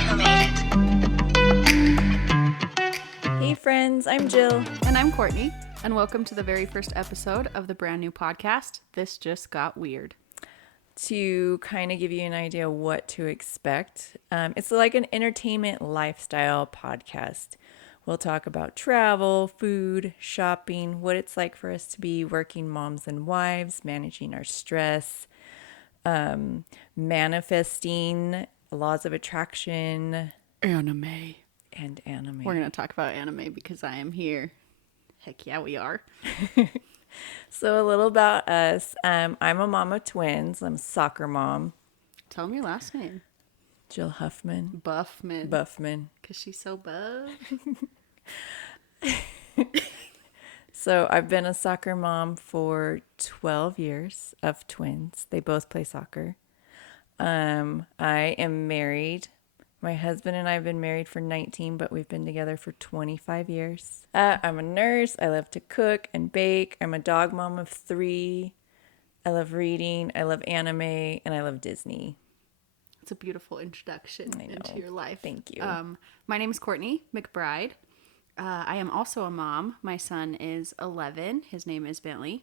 who made it. Hey friends, I'm Jill. And I'm Courtney, and welcome to the very first episode of the brand new podcast, This Just Got Weird. To kind of give you an idea what to expect, it's like an entertainment lifestyle podcast. We'll talk about travel, food, shopping, what it's like for us to be working moms and wives, managing our stress, manifesting, laws of attraction, Anime. and anime. We're going to talk about anime because I am here. Heck yeah, we are. So a little about us. I'm a mom of twins. I'm a soccer mom. Tell me your last name. Jill Huffman. Buffman. Because she's so buff. So I've been a soccer mom for 12 years of twins. They both play soccer. I am married. My husband and I have been married for 19, but we've been together for 25 years. I'm a nurse. I love to cook and bake. I'm a dog mom of 3. I love reading. I love anime, and I love Disney. It's a beautiful introduction into your life. Thank you. My name is Courtney McBride. I am also a mom. My son is 11. His name is Bentley.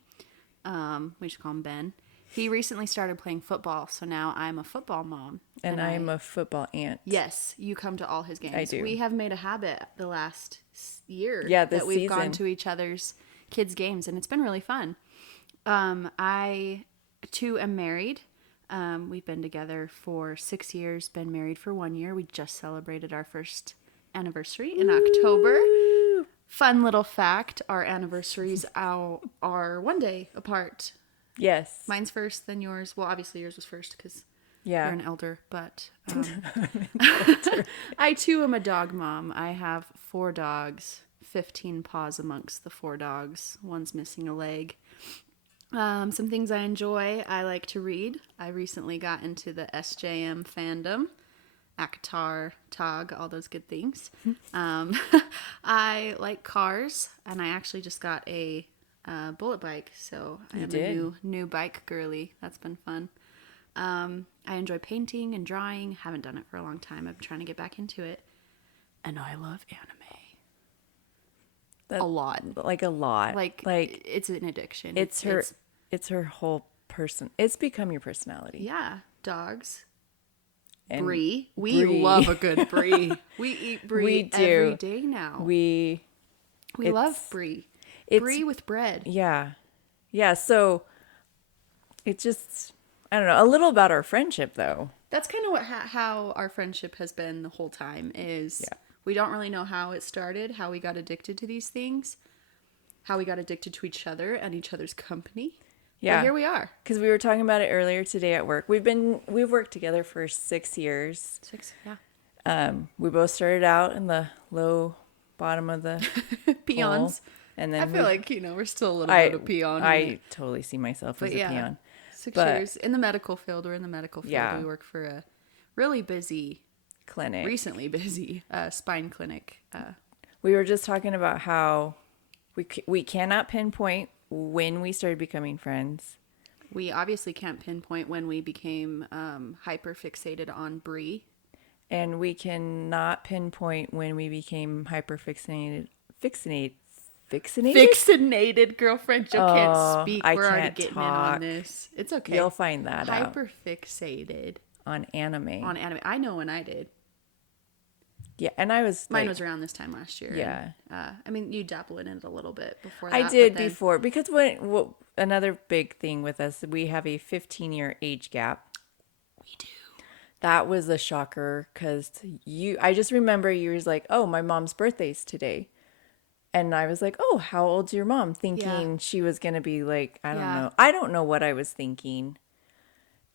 We should call him Ben. He recently started playing football, so now I'm a football mom. And I'm a football aunt. Yes, you come to all his games. I do. We have made a habit the last year this we've season. gone to each other's kids' games, and it's been really fun. I, too, am married. We've been together for 6 years, been married for 1 year. We just celebrated our first anniversary in October. Fun little fact, our anniversaries are 1 day apart. Yes. Mine's first, then yours. Well, obviously yours was first because you're an elder, but I too am a dog mom. I have 4 dogs, 15 paws amongst the 4 dogs. One's missing a leg. Some things I enjoy. I like to read. I recently got into the SJM fandom. ACOTAR, TOG, all those good things. I like cars, and I actually just got a bullet bike, so I am a new bike girly. That's been fun. I enjoy painting and drawing. Haven't done it for a long time. I'm trying to get back into it. And I love anime. A lot. Like a lot. Like it's an addiction. It's her whole person. It's become your personality. Yeah. Dogs. And Brie. We love a good Brie. We eat Brie every day now. We love Brie. Brie with bread. Yeah. Yeah, so it's just, I don't know, a little about our friendship, though. That's kind of how our friendship has been the whole time is we don't really know how it started, how we got addicted to these things, how we got addicted to each other and each other's company. Yeah. But here we are. Because we were talking about it earlier today at work. We've worked together for 6 years. 6, yeah. We both started out in the low bottom of the peons. Pole, and then I feel like, we're still a little bit of a peon. I totally see myself as a peon. 6 years in the medical field. We're in the medical field. Yeah. We work for a really busy clinic. Recently busy spine clinic. We were just talking about how we cannot pinpoint when we started becoming friends. We obviously can't pinpoint when we became hyper fixated on Brie. And we cannot pinpoint when we became hyper fixated, girlfriend. Jill can't speak. We're already getting in on this. It's okay. You'll find that out. Hyper fixated. On anime. I know when I did. Yeah, and mine was around this time last year. Yeah. And, you dabble in it a little bit before that. I did before. Because another big thing with us, we have a 15-year age gap. We do. That was a shocker because I just remember you was like, oh, my mom's birthday's today. And I was like, oh, how old's your mom? Thinking she was going to be like, I don't know. I don't know what I was thinking.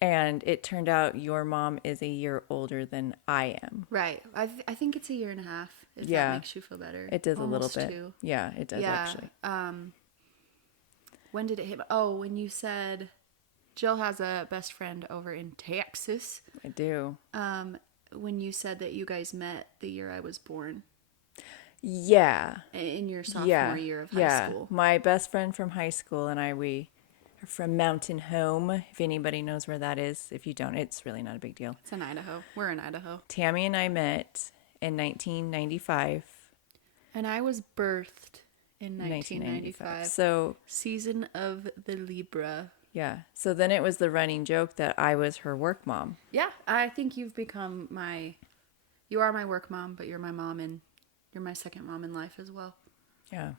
And it turned out your mom is a year older than I am. Right. I think it's a year and a half. If that makes you feel better. It does almost a little bit. 2. Yeah, it does actually. When did it hit? Oh, when you said Jill has a best friend over in Texas. I do. When you said that you guys met the year I was born. Yeah. In your sophomore year of high school. My best friend from high school and from Mountain Home, if anybody knows where that is. If you don't, it's really not a big deal. It's in Idaho. We're in Idaho. Tammy and I met in 1995. And I was birthed in 1995. So, Season of the Libra. yeah. So then it was the running joke that I was her work mom. Yeah, I think you've become you are my work mom, but you're my mom and you're my second mom in life as well. Yeah.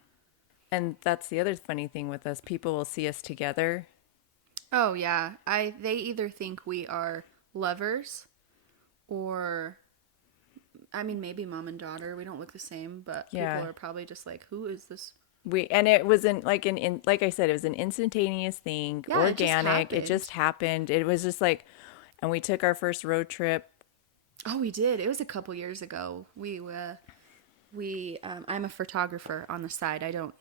And that's the other funny thing with us. People will see us together. Oh yeah, they either think we are lovers, or, I mean, maybe mom and daughter. We don't look the same, but Yeah. people are probably just like, "Who is this?" And it was like like I said, it was an instantaneous thing, Yeah, it just organic. It happened. just happened. It was just like, and we took our first road trip. Oh, we did. It was a couple years ago. I'm a photographer on the side. I don't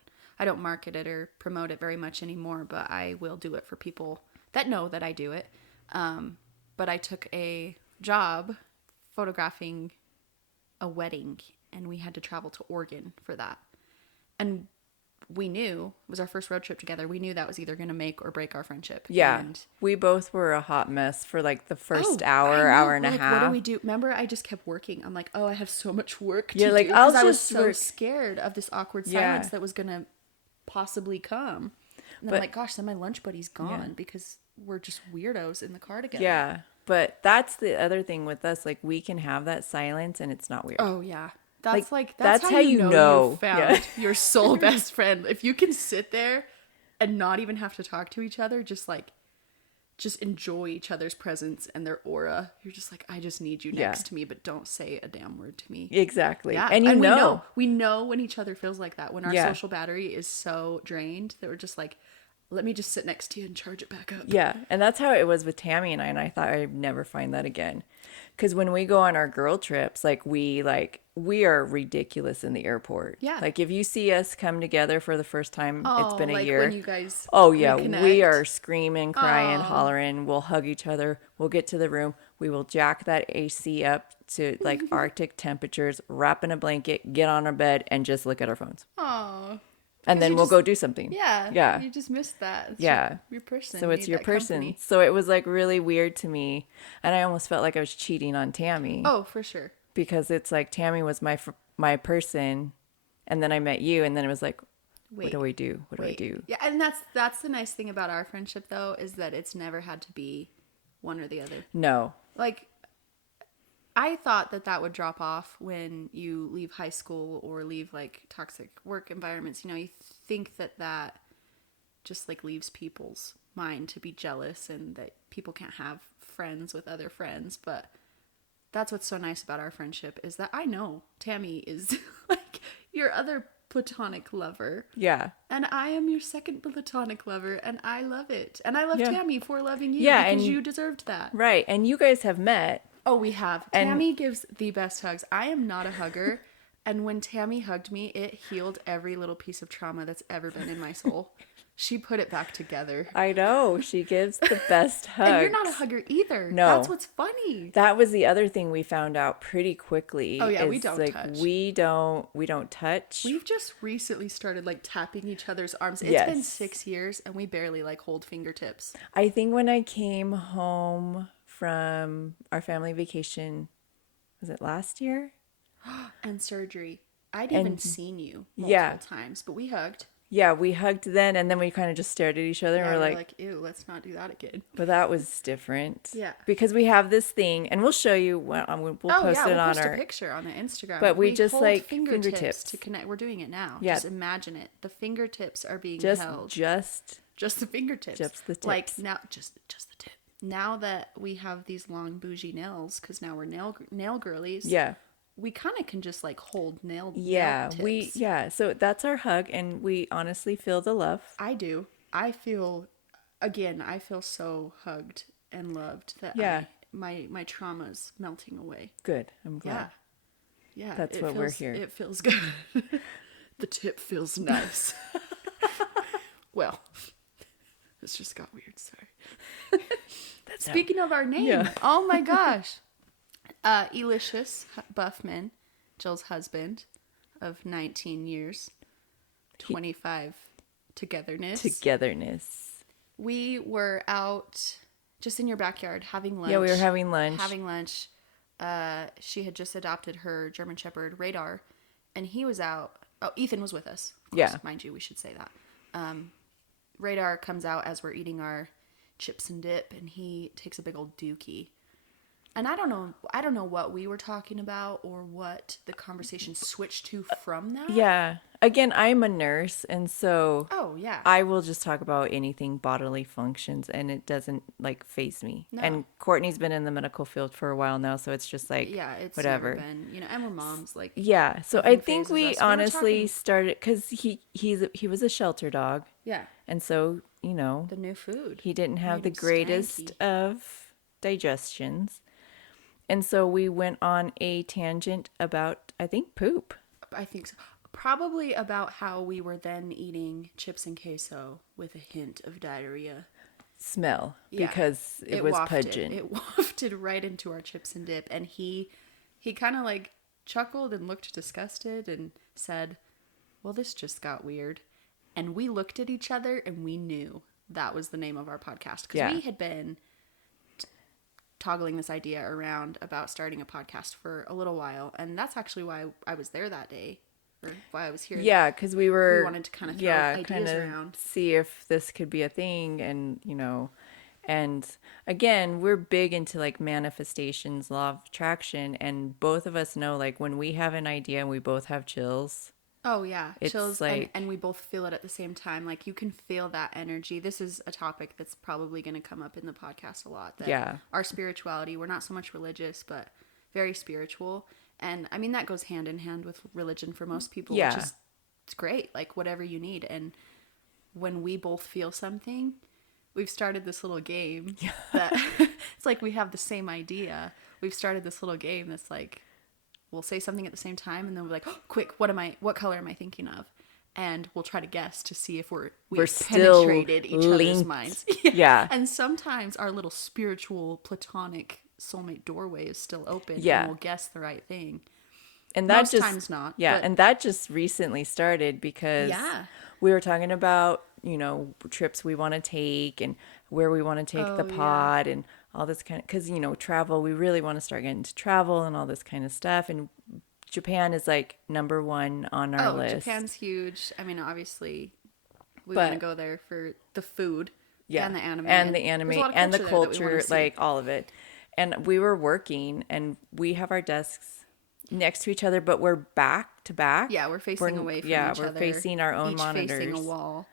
market it or promote it very much anymore, but I will do it for people that know that I do it. But I took a job photographing a wedding, and we had to travel to Oregon for that. And we knew, it was our first road trip together, we knew that was either going to make or break our friendship. Yeah. And We both were a hot mess for like the first I hour, know. hour and We're a like, half. What do we do? Remember, I just kept working. I'm like, oh, I have so much work to You're like, do. I'll Because I was just so work. scared of this awkward Yeah. silence that was going to possibly come. And then But- I'm like, gosh, then my lunch buddy's gone Yeah. because we're just weirdos in the car together. Yeah. But that's the other thing with us. Like, we can have that silence and it's not weird. Oh, yeah. That's Like, that's that's how you know know. you found Yeah. your soul best friend. If you can sit there and not even have to talk to each other, just enjoy each other's presence and their aura. You're just like, I just need you Yeah. next to me, but don't say a damn word to me. Exactly. Yeah, And you know. we know when each other feels like that. When our Yeah. social battery is so drained that we're just like, let me just sit next to you and charge it back up. Yeah, and that's how it was with Tammy and I thought I'd never find that again. Because when we go on our girl trips, we are ridiculous in the airport. Yeah. Like, if you see us come together for the first time, it's been a like year. when you guys Oh yeah, we reconnect. are screaming, crying, hollering. We'll hug each other. We'll get to the room. We will jack that AC up to like Arctic temperatures, wrap in a blanket, get on our bed, and just look at our phones. Aw. And then you we'll just- go do something. Yeah. Yeah. You just missed that. It's Yeah. Your person. So You it's need your that person. company. So it was like really weird to me, and I almost felt like I was cheating on Tammy Oh, for sure. because it's like Tammy was my person, and then I met you, and then it was like, Wait. what do we do? What do I Wait. do? Yeah, and that's the nice thing about our friendship though, is that it's never had to be one or the other. No. Like, I thought that would drop off when you leave high school or leave like toxic work environments. You know, you think that just like leaves people's mind to be jealous and that people can't have friends with other friends. But that's what's so nice about our friendship, is that I know Tammy is like your other platonic lover. Yeah. And I am your second platonic lover, and I love it. And I love Yeah. Tammy for loving you, Yeah, because and- you deserved that. Right. And you guys have met. Oh, we have. And- Tammy gives the best hugs. I am not a hugger. And when Tammy hugged me, it healed every little piece of trauma that's ever been in my soul. She put it back together. I know she gives the best hugs. And you're not a hugger either. No. That's what's funny. That was the other thing we found out pretty quickly. Oh, yeah, we is, don't like, touch. We don't touch. We've just recently started like tapping each other's arms. It's Yes. been 6 years and we barely like hold fingertips. I think when I came home from our family vacation, was it last year? And surgery. I'd even And- seen you multiple Yeah. times, but we hugged. Yeah, we hugged then, and then we kind of just stared at each other, and Yeah, we're we're like, ew, let's not do that again. but that was different. Yeah. Because we have this thing, and we'll show you when we'll post it we'll on post our. a picture on the Instagram. But we just, hold like, fingertips fingertips. to connect. We're doing it now. Yeah. Just imagine it. The fingertips are being Just, held. just Just the fingertips. Just the Like tips. now, just the tip. Now that we have these long bougie nails, because now we're nail girlies. yeah, We kind of can just like hold nail. yeah. nail tips. So that's our hug, and we honestly feel the love. I do. I feel so hugged and loved that Yeah. my trauma's melting away. Good. I'm glad. Yeah. Yeah. That's it what we're feels- here. It feels good. The tip feels nice. Well, this just got weird. Sorry. Speaking of our name, Yeah. oh my gosh. Elicious Buffman, Jill's husband of 19 years, 25 togetherness. Togetherness. we were out just in your backyard having lunch. Yeah, we were having lunch. She had just adopted her German Shepherd, Radar, and he was out. Oh, Ethan was with us. Of course, Yeah. mind you, we should say that. Radar comes out as we're eating our chips and dip, and he takes a big old dookie. And I don't know what we were talking about or what the conversation switched to from that. Yeah. Again, I'm a nurse, and so Oh, yeah. I will just talk about anything bodily functions, and it doesn't like faze me. No. And Courtney's been in the medical field for a while now, so it's just like Yeah, it's whatever. never been, and we're moms, like, Yeah. So I nothing think phases we us. We were honestly talking- started because he was a shelter dog, yeah, and so the new food. he didn't have Made the him greatest stanky. of digestions, and so we went on a tangent about I think poop. I think so. Probably about how we were then eating chips and queso with a hint of diarrhea. Smell Yeah. because it was wafted. pungent. It wafted right into our chips and dip, and he kind of like chuckled and looked disgusted and said, "Well, this just got weird." And we looked at each other and we knew that was the name of our podcast because Yeah. we had been toggling this idea around about starting a podcast for a little while, and that's actually why I was there that day, or why I was here. Yeah, because we wanted to kind of throw ideas kind of around. see if this could be a thing, and and again, we're big into like manifestations, law of attraction, and both of us know like when we have an idea and we both have chills. Oh yeah, It's chills, like- and we both feel it at the same time. Like you can feel that energy. This is a topic that's probably going to come up in the podcast a lot. That Yeah. our spirituality. We're not so much religious, but very spiritual, and I mean that goes hand in hand with religion for most people. Yeah. Which is it's great. Like whatever you need, and when we both feel something, we've started this little game that it's like we have the same idea. We've started this little game that's like we'll say something at the same time and then we're like, oh, quick, what color am I thinking of? And we'll try to guess to see if we're still penetrated each other's linked. minds. Yeah. And sometimes our little spiritual platonic soulmate doorway is still open Yeah. and we'll guess the right thing. And that Most just times not, Yeah, but- and that just recently started because Yeah. we were talking about, trips we want to take and where we want to take the Oh, yeah. pod and all this kind of because travel, we really want to start getting to travel and all this kind of stuff, and Japan is like number one on our list. Japan's huge. I mean, obviously we But- want to go there for the food Yeah, and the anime. and the there's anime a lot of and the there that we wanna culture, see. like all of it. And we were working, and we have our desks next to each other, but we're back to back. Yeah, we're facing away from yeah, each we're other. facing our own each monitors. facing a wall.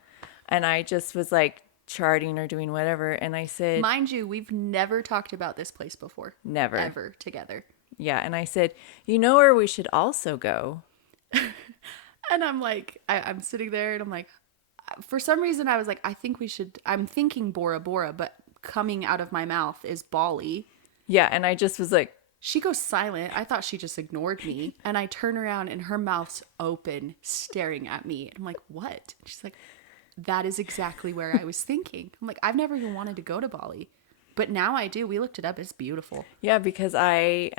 And I just was like charting or doing whatever, and I said, Mind you, we've never talked about this place before. Never. Ever together. yeah, and I said, where we should also go? And I'm like, I'm sitting there and I'm like, for some reason I was like, I'm thinking Bora Bora, but coming out of my mouth is Bali. Yeah, and I just was like, She goes silent. I thought she just ignored me. And I turn around and her mouth's open, staring at me. And I'm like, what? She's like, that is exactly where I was thinking. I'm like, I've never even wanted to go to Bali. But now I do. We looked it up. It's beautiful. yeah, because I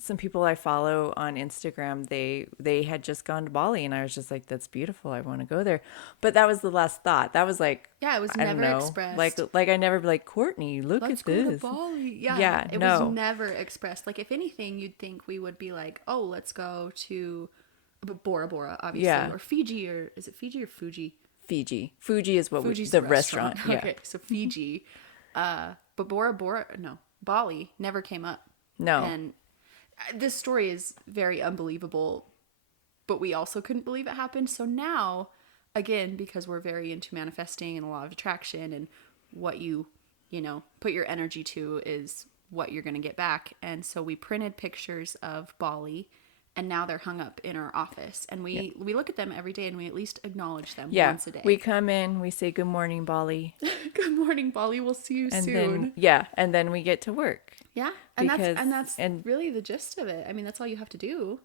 some people I follow on Instagram, they had just gone to Bali, and I was just like, that's beautiful, I want to go there. But that was the last thought. That was like, Yeah, it was I don't never know, expressed. like I never be like, Courtney, look Let's at go to this. Bali. Yeah, Yeah, it no. was never expressed. Like, if anything, you'd think we would be like, oh, let's go to Bora Bora, obviously. Yeah. Or Fiji, or is it Fiji or Fuji? Fiji. Fuji is what Fuji's the restaurant. Yeah. Okay, so Fiji. But Bora Bora, no, Bali never came up. No. And this story is very unbelievable, but we also couldn't believe it happened. So now, again, because we're very into manifesting and the law of attraction, and what you put your energy to is what you're going to get back. And so we printed pictures of Bali, and now they're hung up in our office. And we look at them every day, and we at least acknowledge them Yeah. once a day. We come in, we say good morning, Bali. Good morning, Bali. We'll see you And soon. then we get to work. Yeah, and Because- that's really the gist of it. I mean, that's all you have to do.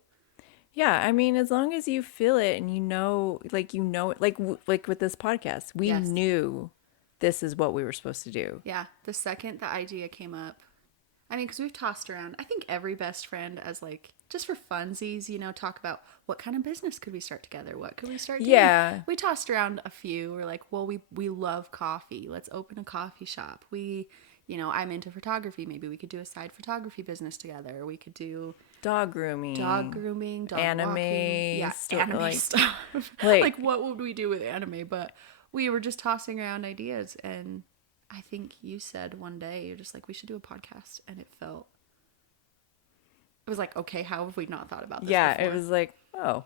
Yeah, I mean, as long as you feel it and like with this podcast, we Yes. knew this is what we were supposed to do. Yeah, the second the idea came up, I mean, because we've tossed around, I think every best friend as like, just for funsies, you know, talk about what kind of business could we start together? What could we start doing? Yeah. We tossed around a few. We're like, well, we love coffee. Let's open a coffee shop. You know, I'm into photography. Maybe we could do a side photography business together. We could do Dog grooming. dog grooming, dog Anime walking. Yeah, anime like- stuff. like- Like, what would we do with anime? But we were just tossing around ideas. And I think you said one day, you're just like, we should do a podcast. And it was like, okay, how have we not thought about this Yeah, before? it was like, oh,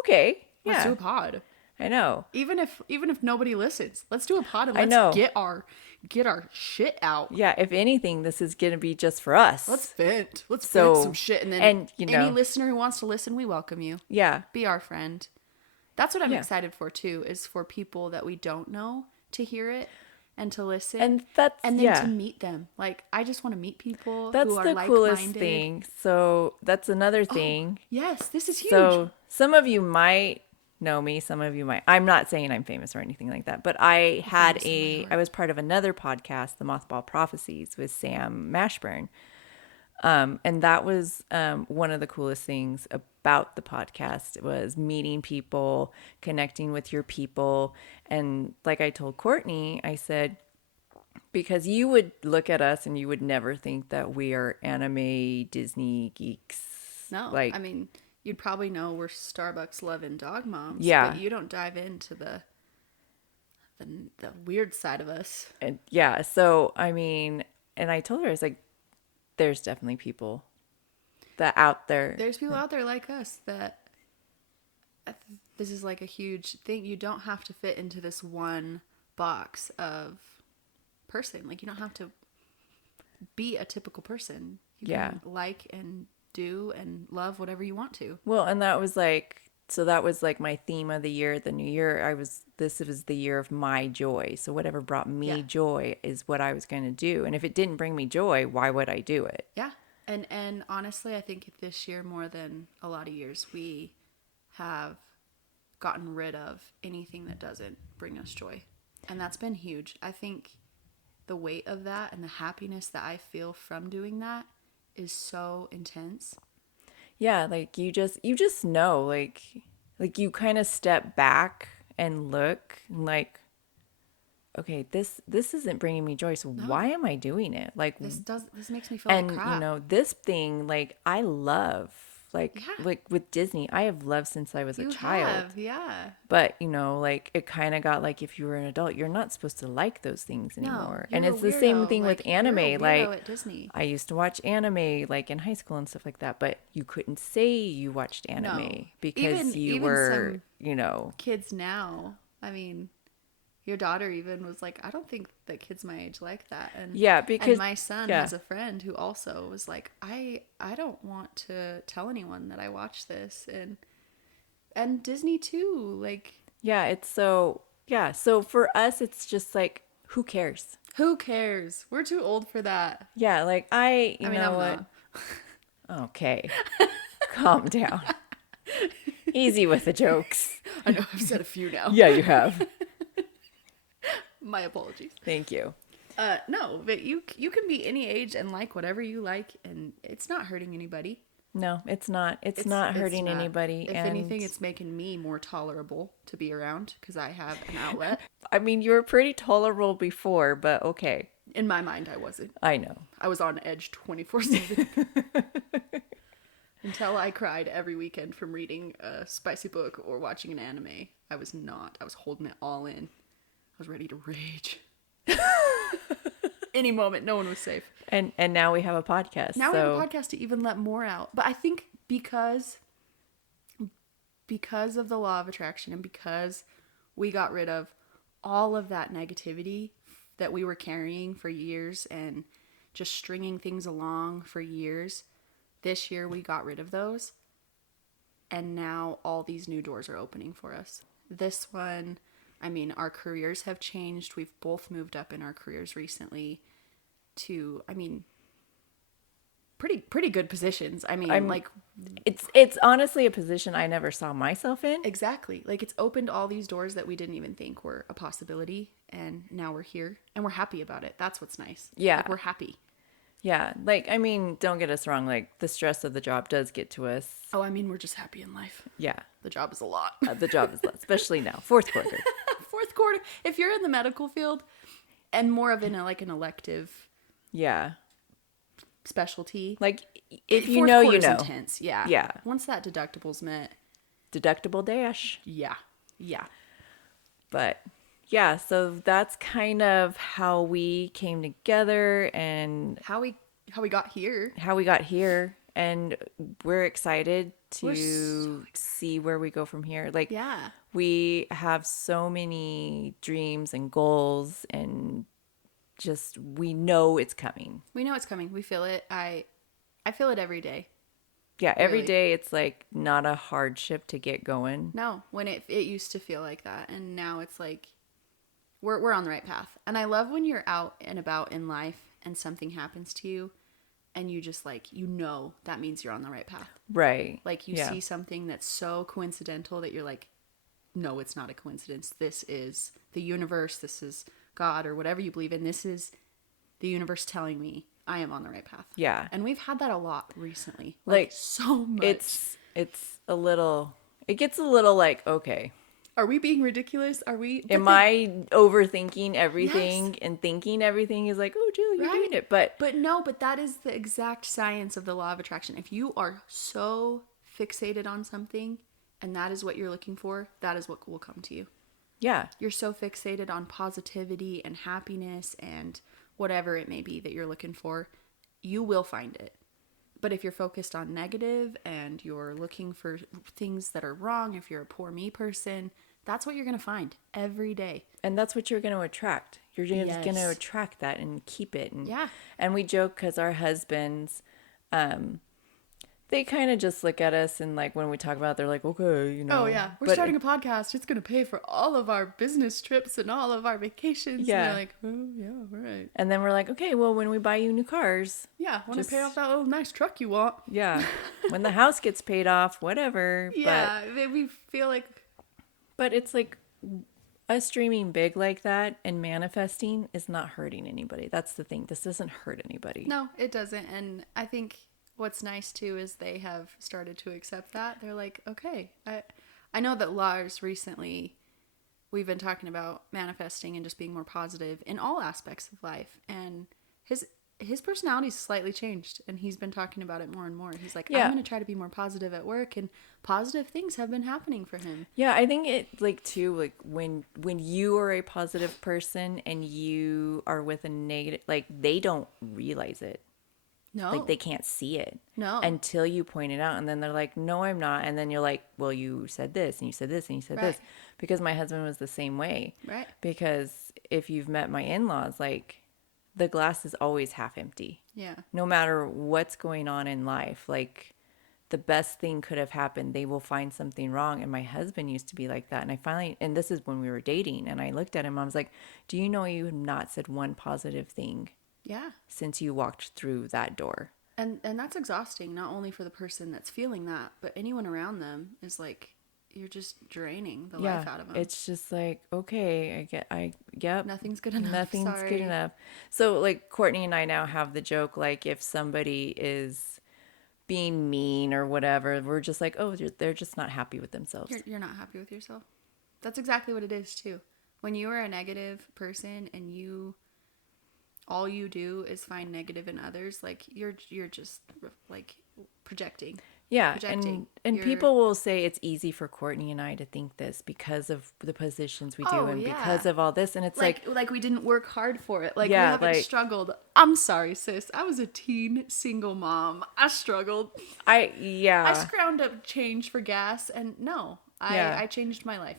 okay. Let's do Yeah, a pod. I know. Even if nobody listens, let's do a pod and I let's know. get our shit out. Yeah, if anything, this is going to be just for us. Let's vent. Let's So- vent some shit. And then and, you know- any listener who wants to listen, we welcome you. Yeah. Be our friend. That's what I'm Yeah. excited for too, is for people that we don't know to hear it and to listen. And that's, and then yeah. to meet them. Like, I just want to meet people That's who are the like-minded. coolest thing. So that's another thing. Yes, this is huge. So some of you might know me, some of you might. I'm not saying I'm famous or anything like that, but I was part of another podcast, The Mothball Prophecies, with Sam Mashburn. And that was one of the coolest things about the podcast was meeting people, connecting with your people. And like I told Courtney, I said, because you would look at us and you would never think that we are anime Disney geeks. No, like, I mean, you'd probably know we're Starbucks loving dog moms. Yeah. But you don't dive into the weird side of us. and yeah. So, I mean, and I told her, I was like, there's definitely people that out there. There's people out there like us that this is like a huge thing. You don't have to fit into this one box of person. Like, you don't have to be a typical person. You can like and do and love whatever you want to. Well, and that was like, so that was like my theme of the year, the new year. This was the year of my joy. So whatever brought me joy is what I was going to do. And if it didn't bring me joy, why would I do it? Yeah. And honestly, I think this year more than a lot of years, we have gotten rid of anything that doesn't bring us joy. And that's been huge. I think the weight of that and the happiness that I feel from doing that is so intense. Yeah, like you just know, like you kind of step back and look like, okay, this isn't bringing me joy, so why am I doing it? Like, This makes me feel like crap. you know, this thing, like, I love, like with Disney, I have loved since I was a child. Yeah. But, you know, like, it kind of got like, if you were an adult, you're not supposed to like those things anymore. And you're it's a the same weirdo. thing with Like, you're a anime. weirdo Like, at Disney. I used to watch anime, like, in high school and stuff like that, but you couldn't say you watched anime because you even were, some you know. Kids now, I mean, your daughter even was like, I don't think that kids my age like that. And Yeah, because and my son has a friend who also was like, I don't want to tell anyone that I watch this, and Disney too. Like, Yeah, it's so, yeah. So for us, it's just like, who cares? who cares? We're too old for that. Yeah, like I mean, know I'm what? not. Okay. Calm down. Easy with the jokes. I know I've said a few now. Yeah, you have. My apologies. Thank you. No, but you can be any age and like whatever you like, and it's not hurting anybody. No, it's not. It's not hurting not. anybody. If and anything, it's making me more tolerable to be around because I have an outlet. I mean, you were pretty tolerable before, but okay. In my mind, I wasn't. I know. I was on edge 24/7 until I cried every weekend from reading a spicy book or watching an anime. I was not. I was holding it all in. I was ready to rage. Any moment, no one was safe. And now we have a podcast. Now we have a podcast to even let more out. But I think because of the law of attraction and because we got rid of all of that negativity that we were carrying for years and just stringing things along for years, this year we got rid of those. And now all these new doors are opening for us. This one, I mean, our careers have changed. We've both moved up in our careers recently to, I mean, pretty good positions. I mean, like, it's honestly a position I never saw myself in. exactly. Like, it's opened all these doors that we didn't even think were a possibility, and now we're here and we're happy about it. That's what's nice. Yeah. Like, we're happy. Yeah. Like, I mean, don't get us wrong. Like, the stress of the job does get to us. Oh, I mean, we're just happy in life. Yeah. The job is a lot. The job is, especially now, fourth quarter. Fourth quarter. If you're in the medical field and more of like an elective Yeah. specialty, Like, if you fourth know, you quarter's know. intense. Yeah. Yeah. Once that deductible's met, Deductible dash. yeah. Yeah. But yeah, so that's kind of how we came together and How we got here. how we got here. And we're excited We're to so see where we go from here. Like, Yeah. we have so many dreams and goals, and just we know it's coming. We know it's coming. We feel it. I feel it every day. Yeah, every Really. day it's like not a hardship to get going. No, when it used to feel like that, and now it's like we're on the right path. And I love when you're out and about in life and something happens to you, and you just like that means you're on the right path. Right. Like you Yeah. see something that's so coincidental that you're like, no, it's not a coincidence. This is the universe. This is God or whatever you believe in. This is the universe telling me I am on the right path. Yeah. And we've had that a lot recently. Like, so much. It's a little, it gets a little like, okay, Are we being ridiculous? Are we? am I overthinking everything and thinking everything is like, oh, Jill, you're Right. doing it. But But that is the exact science of the law of attraction. If you are so fixated on something and that is what you're looking for, that is what will come to you. yeah, You're so fixated on positivity and happiness and whatever it may be that you're looking for, you will find it. But if you're focused on negative and you're looking for things that are wrong, if you're a poor me person, that's what you're going to find every day. and that's what you're going to attract. You're just going to Yes. attract that and keep it. And, Yeah. And we joke because our husbands, they kind of just look at us and like when we talk about it, they're like, okay, you know. Oh yeah, we're But- starting a podcast. It's gonna pay for all of our business trips and all of our vacations. Yeah. And they're like, oh yeah, all right. And then we're like, okay, well, when we buy you new cars, Yeah, want to Just- pay off that little nice truck you want? yeah, when the house gets paid off, whatever. Yeah, we feel like But it's like us dreaming big like that and manifesting is not hurting anybody. That's the thing. This doesn't hurt anybody. no, it doesn't. And I think what's nice too is they have started to accept that. They're like, okay, I know that Lars recently. We've been talking about manifesting and just being more positive in all aspects of life, and his personality's slightly changed, and he's been talking about it more and more. He's like, Yeah. I'm going to try to be more positive at work, and positive things have been happening for him. Yeah, I think it like too like when you are a positive person and you are with a negative, like they don't realize it. No, Like they can't see it. No. Until you point it out, and then they're like, "No, I'm not." And then you're like, "Well, you said this and you said this and you said this." Right. Because my husband was the same way. Right. Because if you've met my in-laws, like the glass is always half empty. Yeah. No matter what's going on in life, like the best thing could have happened. They will find something wrong. And my husband used to be like that. And I finally, and this is when we were dating, and I looked at him, I was like, "Do you know you have not said one positive thing Yeah. since you walked through that door?" And that's exhausting, not only for the person that's feeling that, but anyone around them is like, you're just draining the life out of them. It's just like, okay, yep. Nothing's good enough. Nothing's Sorry. good enough. So like Courtney and I now have the joke, like if somebody is being mean or whatever, we're just like, oh, they're just not happy with themselves. You're not happy with yourself. That's exactly what it is too. When you are a negative person and all you do is find negative in others, like you're just like projecting. Yeah, projecting. and You're- people will say it's easy for Courtney and I to think this because of the positions we do Oh, and yeah. because of all this, and it's like we didn't work hard for it. Like Yeah, we haven't like- struggled. I'm sorry, sis. I was a teen single mom. I struggled. I scrounged up change for gas, and no, Yeah. I changed my life.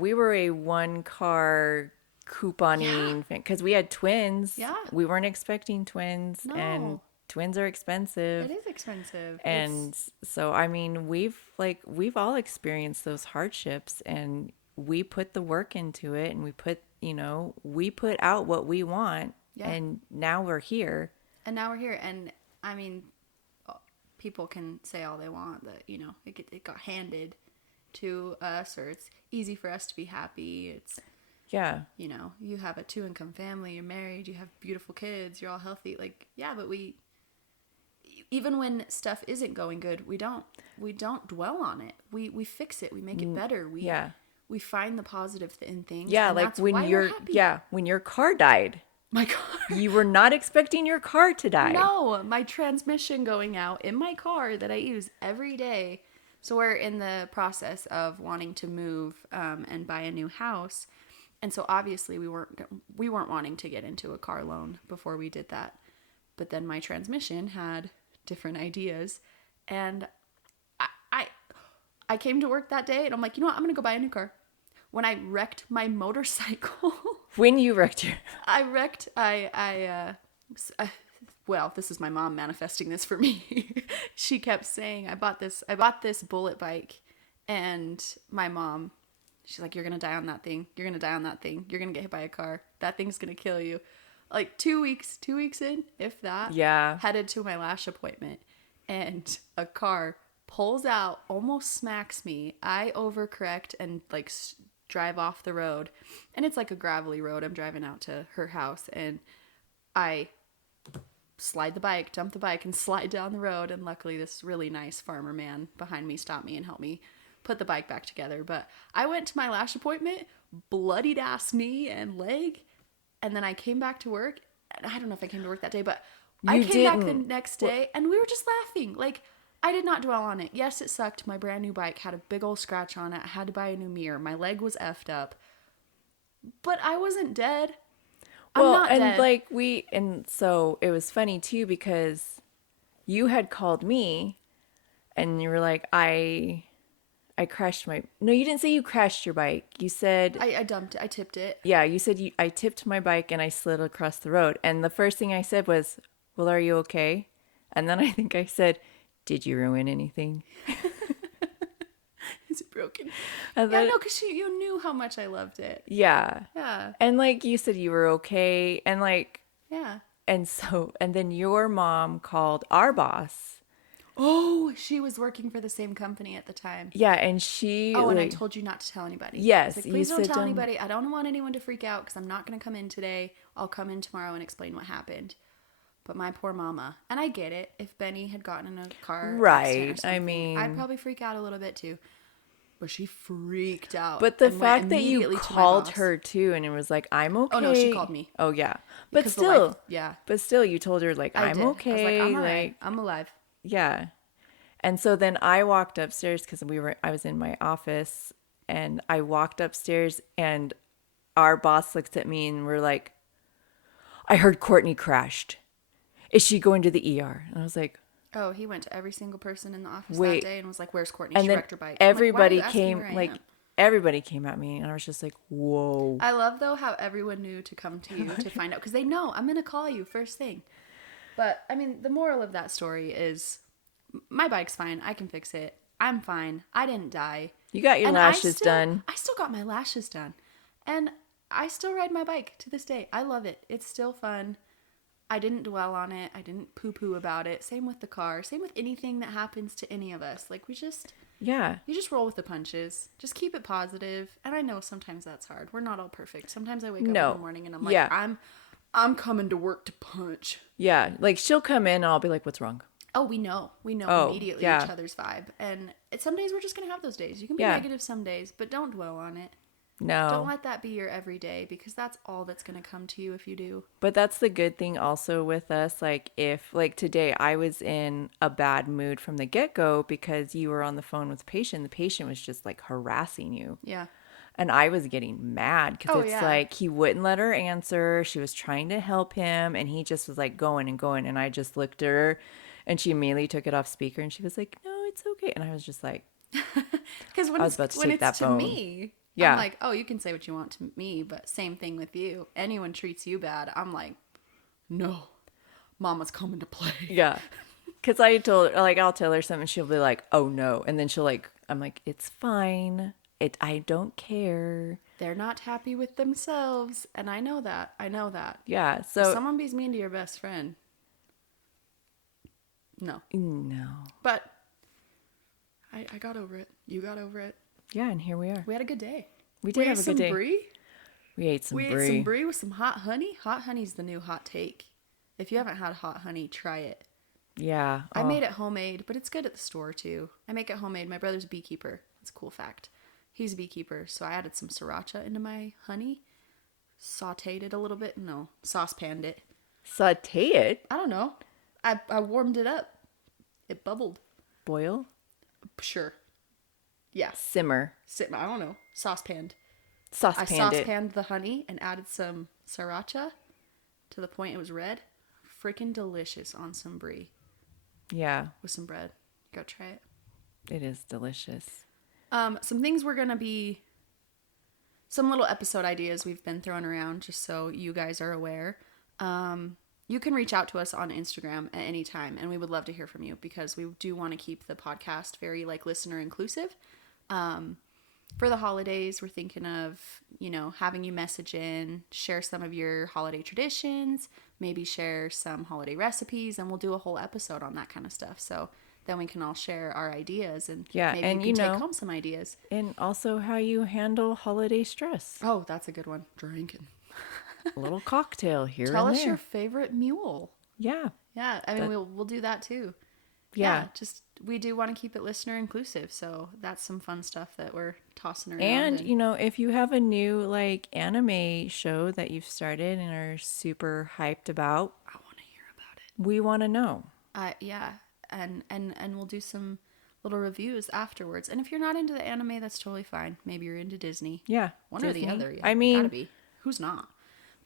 we were a one car couponing because we had twins. Yeah. We weren't expecting twins, No. and twins are expensive. It is expensive. And so, I mean, we've all experienced those hardships, and we put the work into it, and we put out what we want, Yeah. and now we're here. And now we're here. And I mean, people can say all they want that, it got handed to us, or it's easy for us to be happy. Yeah. You know, you have a 2-income family, you're married, you have beautiful kids, you're all healthy. Like, yeah, but even when stuff isn't going good, we don't dwell on it. We fix it. We make it better. Yeah. We find the positive in things. Yeah, and like that's when why we're happy. when your car died, My car. you were not expecting your car to die. No, my transmission going out in my car that I use every day. So we're in the process of wanting to move and buy a new house, and so obviously we weren't wanting to get into a car loan before we did that. But then my transmission had different ideas, and I I came to work that day, and I'm like, you know what? I'm gonna go buy a new car. When I wrecked my motorcycle. When you wrecked your Well, this is my mom manifesting this for me. She kept saying, I bought this bullet bike, and my mom, she's like, you're going to die on that thing. You're going to die on that thing. You're going to get hit by a car. That thing's going to kill you. Like 2 weeks in, if that. Yeah. Headed to my lash appointment, and a car pulls out, almost smacks me. I overcorrect and like drive off the road, and it's like a gravelly road. I'm driving out to her house, and I dump the bike, and slide down the road. And luckily, this really nice farmer man behind me stopped me and helped me put the bike back together. But I went to my lash appointment, bloodied ass knee and leg, and then I came back to work. And I don't know if I came to work that day, but I came back the next day, and we were just laughing. Like, I did not dwell on it. Yes, it sucked. My brand new bike had a big old scratch on it. I had to buy a new mirror. My leg was effed up. But I wasn't dead. I'm not dead. And so it was funny too, because you had called me and you were like, I crashed no, you didn't say you crashed your bike. You said, I dumped it. I tipped it. yeah, you said I tipped my bike and I slid across the road. And the first thing I said was, well, are you okay? And then I think I said, did you ruin anything? Is it broken? And Yeah, then, no, because you knew how much I loved it. yeah. Yeah. And like you said you were okay. And like, Yeah. and then your mom called our boss. Oh, she was working for the same company at the time. Yeah, and she... Oh, and I told you not to tell anybody. Yes. Like, please don't tell anybody. I don't want anyone to freak out because I'm not going to come in today. I'll come in tomorrow and explain what happened. But my poor mama. And I get it. If Benny had gotten in a car right. I mean... I'd probably freak out a little bit too. But she freaked out. But the fact that you called her too and it was like, I'm okay. Oh, no, she called me. Oh, yeah. But still... yeah. But still, you told her, like, I'm okay. I was like, I'm all right. I'm alive. Yeah. And so then I walked upstairs because I was in my office, and I walked upstairs and our boss looked at me and we're like, I heard Courtney crashed. Is she going to the ER? And I was like, oh, he went to every single person in the office that day and was like, where's Courtney? And she then wrecked her bike. everybody everybody came at me, and I was just like, whoa. I love though how everyone knew to come to you to find out, because they know I'm going to call you first thing. But I mean, the moral of that story is, my bike's fine. I can fix it. I'm fine. I didn't die. You got your lashes done. I still got my lashes done. And I still ride my bike to this day. I love it. It's still fun. I didn't dwell on it. I didn't poo-poo about it. Same with the car. Same with anything that happens to any of us. Like, you just roll with the punches. Just keep it positive. And I know sometimes that's hard. We're not all perfect. Sometimes I wake up in the morning and I'm like, I'm coming to work to punch. Yeah. Like, she'll come in and I'll be like, what's wrong? Oh, we know immediately each other's vibe. And some days we're just going to have those days. You can be negative some days, but don't dwell on it. No. Don't let that be your everyday, because that's all that's going to come to you if you do. But that's the good thing also with us. Like, like today I was in a bad mood from the get-go because you were on the phone with the patient. The patient was just like harassing you. Yeah. And I was getting mad because like he wouldn't let her answer. She was trying to help him and he just was like going and going. And I just looked at her and she immediately took it off speaker and she was like, no, it's okay. And I was just like, because when it's to me, yeah. I'm like, oh, you can say what you want to me, but same thing with you. Anyone treats you bad, I'm like, no, mama's coming to play. Yeah. Because I told her, like, I'll tell her something, she'll be like, oh, no. And then she'll like, I'm like, it's fine. I don't care. They're not happy with themselves. And I know that. Yeah. So if someone be's mean to your best friend. No. But I got over it. You got over it. Yeah, and here we are. We had a good day. We did have a good day. Brie? We ate some We ate brie. some brie with some hot honey. Hot honey's the new hot take. If you haven't had hot honey, try it. Yeah. I Oh, made it homemade, but it's good at the store too. I make it homemade. My brother's a beekeeper. That's a cool fact. He's a beekeeper, so I added some sriracha into my honey, sauteed it a little bit. No, saucepanned it. saute it. I don't know. I warmed it up. It bubbled. Boil. Sure. Yeah. Simmer. I don't know. Saucepanned. I Saucepanned it. saucepanned the honey and added some sriracha to the point it was red. Freaking delicious on some brie Yeah. with some bread. Go try it. It is delicious. Some things we're gonna be, some little episode ideas we've been throwing around, just so you guys are aware. You can reach out to us on Instagram at any time, and we would love to hear from you because we do want to keep the podcast very like listener inclusive. For the holidays, we're thinking of, having you message in, share some of your holiday traditions, maybe share some holiday recipes, and we'll do a whole episode on that kind of stuff. So then we can all share our ideas, and Yeah, maybe and you can take home some ideas. And also how you handle holiday stress. Oh, that's a good one. Drinking. A little cocktail here Tell and us there. your favorite mule. Yeah. Yeah, I mean we'll do that too. Yeah. Just we do want to keep it listener inclusive, so that's some fun stuff that we're tossing around. And, if you have a new like anime show that you've started and are super hyped about, I want to hear about it. we want to know. Yeah, and we'll do some little reviews afterwards. And if you're not into the anime, that's totally fine. Maybe you're into Disney. Yeah. One or the Disney. other. Yeah, I mean, gotta be. Who's not?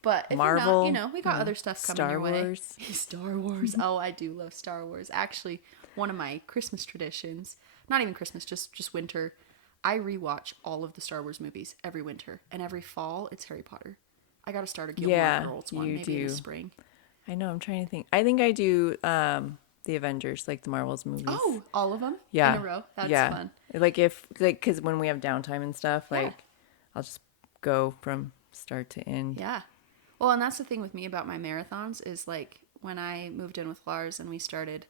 But if Marvel, you're not, we got other stuff coming Star your way. Wars. Star Wars. Oh, I do love Star Wars. Actually, one of my Christmas traditions, not even Christmas, just winter, I rewatch all of the Star Wars movies every winter. And every fall, it's Harry Potter. I got to start a Gilmore Girls one, you maybe in the do. spring. I know, I'm trying to think. I think I do the Avengers, like the Marvels movies. Oh, all of them yeah. in a row? That's yeah. fun. Because when we have downtime and stuff, Yeah. I'll just go from start to end. Yeah. Well, and that's the thing with me about my marathons is like when I moved in with Lars and we started,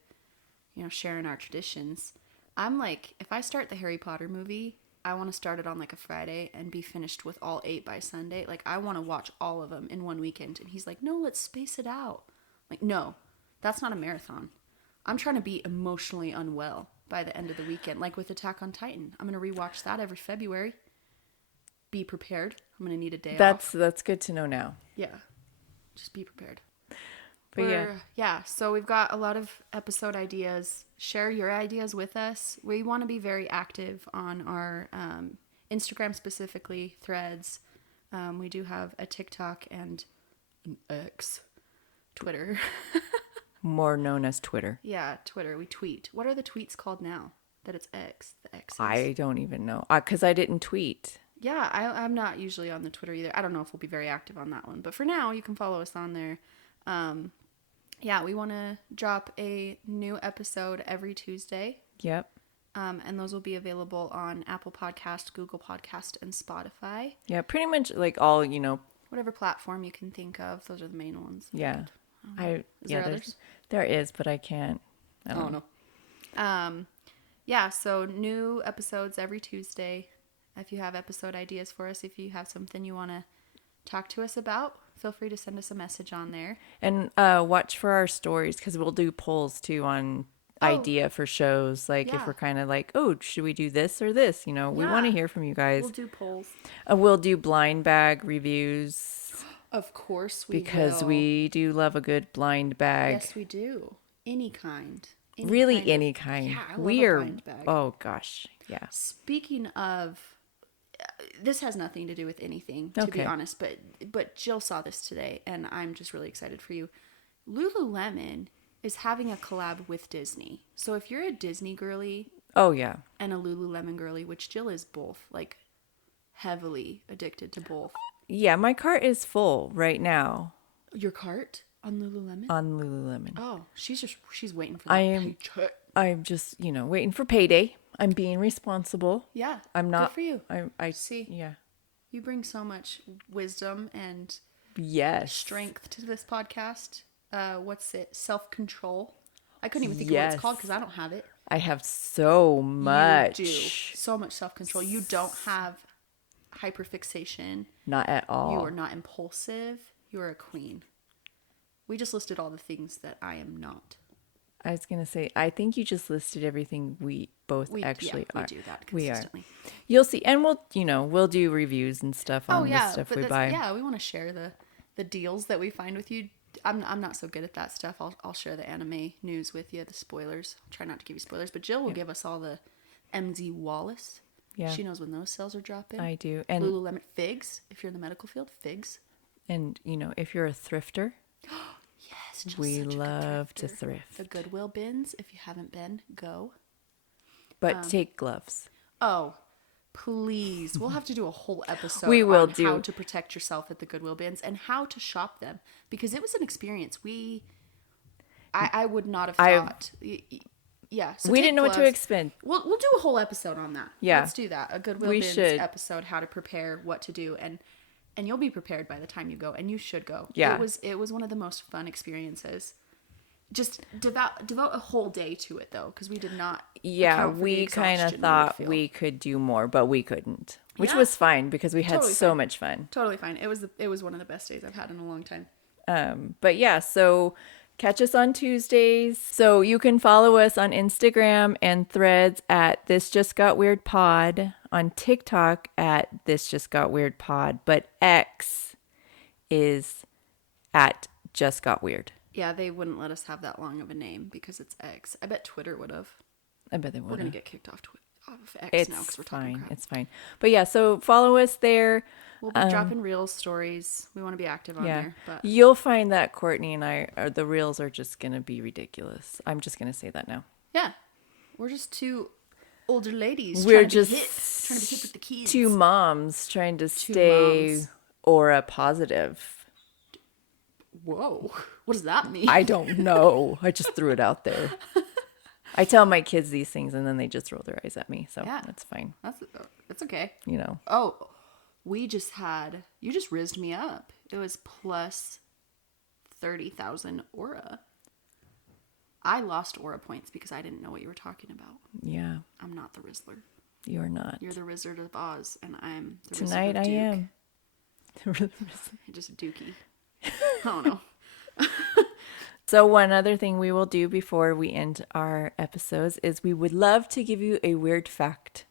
sharing our traditions, I'm like, if I start the Harry Potter movie, I want to start it on like a Friday and be finished with all 8 by Sunday. Like I want to watch all of them in one weekend. And he's like, no, let's space it out. Like, no, that's not a marathon. I'm trying to be emotionally unwell by the end of the weekend. Like with Attack on Titan, I'm going to rewatch that every February. Be prepared. I'm going to need a day off. That's good to know now. Yeah. Just be prepared. But yeah, so we've got a lot of episode ideas. Share your ideas with us. We want to be very active on our Instagram, specifically Threads. We do have a TikTok and an X, Twitter. more known as Twitter. Yeah, Twitter. We tweet. What are the tweets called now that it's X? The X. I don't even know. Because I didn't tweet. Yeah, I'm not usually on the Twitter either. I don't know if we'll be very active on that one. But for now, you can follow us on there. Yeah, we want to drop a new episode every Tuesday. Yep. And those will be available on Apple Podcast, Google Podcast, and Spotify. Yeah, pretty much like all, Whatever platform you can think of. Those are the main ones. yeah. Is there others? There is, but I can't. I don't know. No. Yeah, so new episodes every Tuesday. If you have episode ideas for us, if you have something you want to talk to us about, feel free to send us a message on there. And watch for our stories because we'll do polls too on idea for shows. Like if we're kind of like, oh, should we do this or this? We want to hear from you guys. We'll do polls. We'll do blind bag reviews. Of course we Because will. we do love a good blind bag. Yes, we do. Any kind. Any kind. Yeah, I love we a are. blind bag. Oh gosh, yeah. Speaking of, this has nothing to do with anything, to be Okay. honest. But Jill saw this today, and I'm just really excited for you. Lululemon is having a collab with Disney. So if you're a Disney girly Oh yeah. and a Lululemon girly, which Jill is both, like heavily addicted to both. Yeah, my cart is full right now Your cart on Lululemon? on Lululemon. Oh, she's waiting for that I am- paycheck. I'm just, waiting for payday. I'm being responsible. Yeah, I'm not. Good for you. I See. Yeah. You bring so much wisdom and Yes. strength to this podcast. What's it? Self-control. I couldn't even think of what Yes. it's called because I don't have it. I have so much. You do. So much self-control. You don't have hyperfixation. Not at all. You are not impulsive. You are a queen. We just listed all the things that I am not. I was going to say, I think you just listed everything we both actually We are. do that We are. consistently. You'll see. And we'll do reviews and stuff on the stuff we buy. Yeah, we want to share the deals that we find with you. I'm not so good at that stuff. I'll share the anime news with you, the spoilers. I'll try not to give you spoilers, but Jill will give us all the MZ Wallace. Yeah. She knows when those sales are dropping. I do. And Lululemon figs, if you're in the medical field, figs. if you're a thrifter, Yes, Jill's we such a good love to thrifter. thrift. The Goodwill bins, if you haven't been, go. But take gloves. Oh, please. We'll have to do a whole episode We will on do. how to protect yourself at the Goodwill bins and how to shop them. Because it was an experience. I would not have thought. Yeah. So We take didn't know what to gloves. expect. We'll do a whole episode on that. Yeah. Let's do that. A Goodwill We bins should. episode, how to prepare, what to do, and you'll be prepared by the time you go, and you should go. Yeah. It was one of the most fun experiences. Just devote a whole day to it though, because we did not. Yeah, account for the we kind of exhaustion would thought feel. we could do more, but we couldn't. Which Yeah. was fine because we had Totally so fine. much fun. Totally fine. It was one of the best days I've had in a long time. But yeah, so catch us on Tuesdays. So you can follow us on Instagram and Threads at This Just Got Weird Pod, on TikTok at This Just Got Weird Pod, but X is at Just Got Weird. Yeah, they wouldn't let us have that long of a name because it's X. I bet Twitter would have. I bet they We're would. gonna get kicked off of X It's now because we're talking fine. crap. It's fine. But yeah, so follow us there. We'll be dropping reels, stories. We want to be active on Yeah. there. But You'll find that Courtney and the reels are just going to be ridiculous. I'm just going to say that now. yeah, we're just two older ladies. We're trying to be just trying to be hip with the kids. Two moms trying to stay moms. aura positive. Whoa, what does that mean? I don't know. I just threw it out there. I tell my kids these things and then they just roll their eyes at me. So Yeah. that's fine. That's okay. Oh, You just rizzed me up. It was plus 30,000 aura. I lost aura points because I didn't know what you were talking about. yeah, I'm not the Rizzler. you're not. You're the Wizard of Oz, and I'm the Tonight Wizard I of Duke. am. Just Dookie. I don't know. So one other thing we will do before we end our episodes is we would love to give you a weird fact.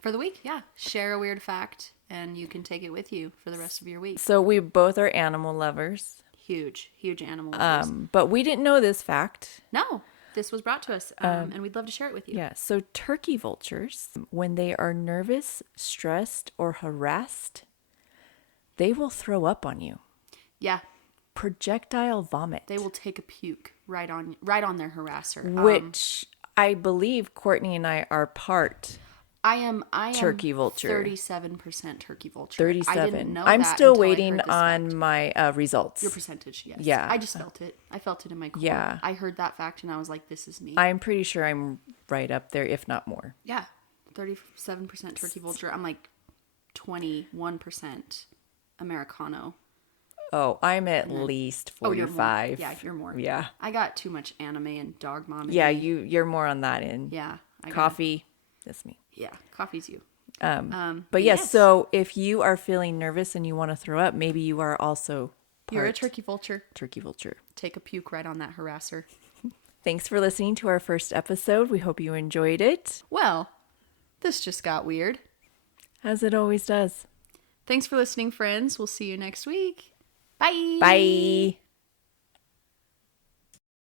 For the week, yeah. Share a weird fact, and you can take it with you for the rest of your week. So we both are animal lovers. Huge animal lovers. But we didn't know this fact. No, this was brought to us, and we'd love to share it with you. Yeah. So turkey vultures, when they are nervous, stressed, or harassed, they will throw up on you. Yeah, Projectile vomit. they will take a puke right on their harasser. Which I believe Courtney and I are part I am turkey vulture. 37% turkey vulture. 37. I didn't know I'm that still until I waiting heard this on fact. my results. Your percentage, yes. Yeah. I just felt it. I felt it in my core. Yeah. I heard that fact and I was like, this is me. I'm pretty sure I'm right up there, if not more. Yeah. 37% turkey vulture. I'm like 21% Americano. Oh, I'm at least Oh, you're more. 45. Yeah, you're more. Yeah. I got too much anime and dog mom. in Yeah, me. you're more on that end. Yeah. I got- Coffee, that's me. Yeah. Coffee's you. But yes, so if you are feeling nervous and you want to throw up, maybe you are also You're a part turkey vulture. turkey vulture. Take a puke right on that harasser. Thanks for listening to our first episode. We hope you enjoyed it, Well, this just got weird. as it always does. Thanks for listening, friends. We'll see you next week. Bye. Bye.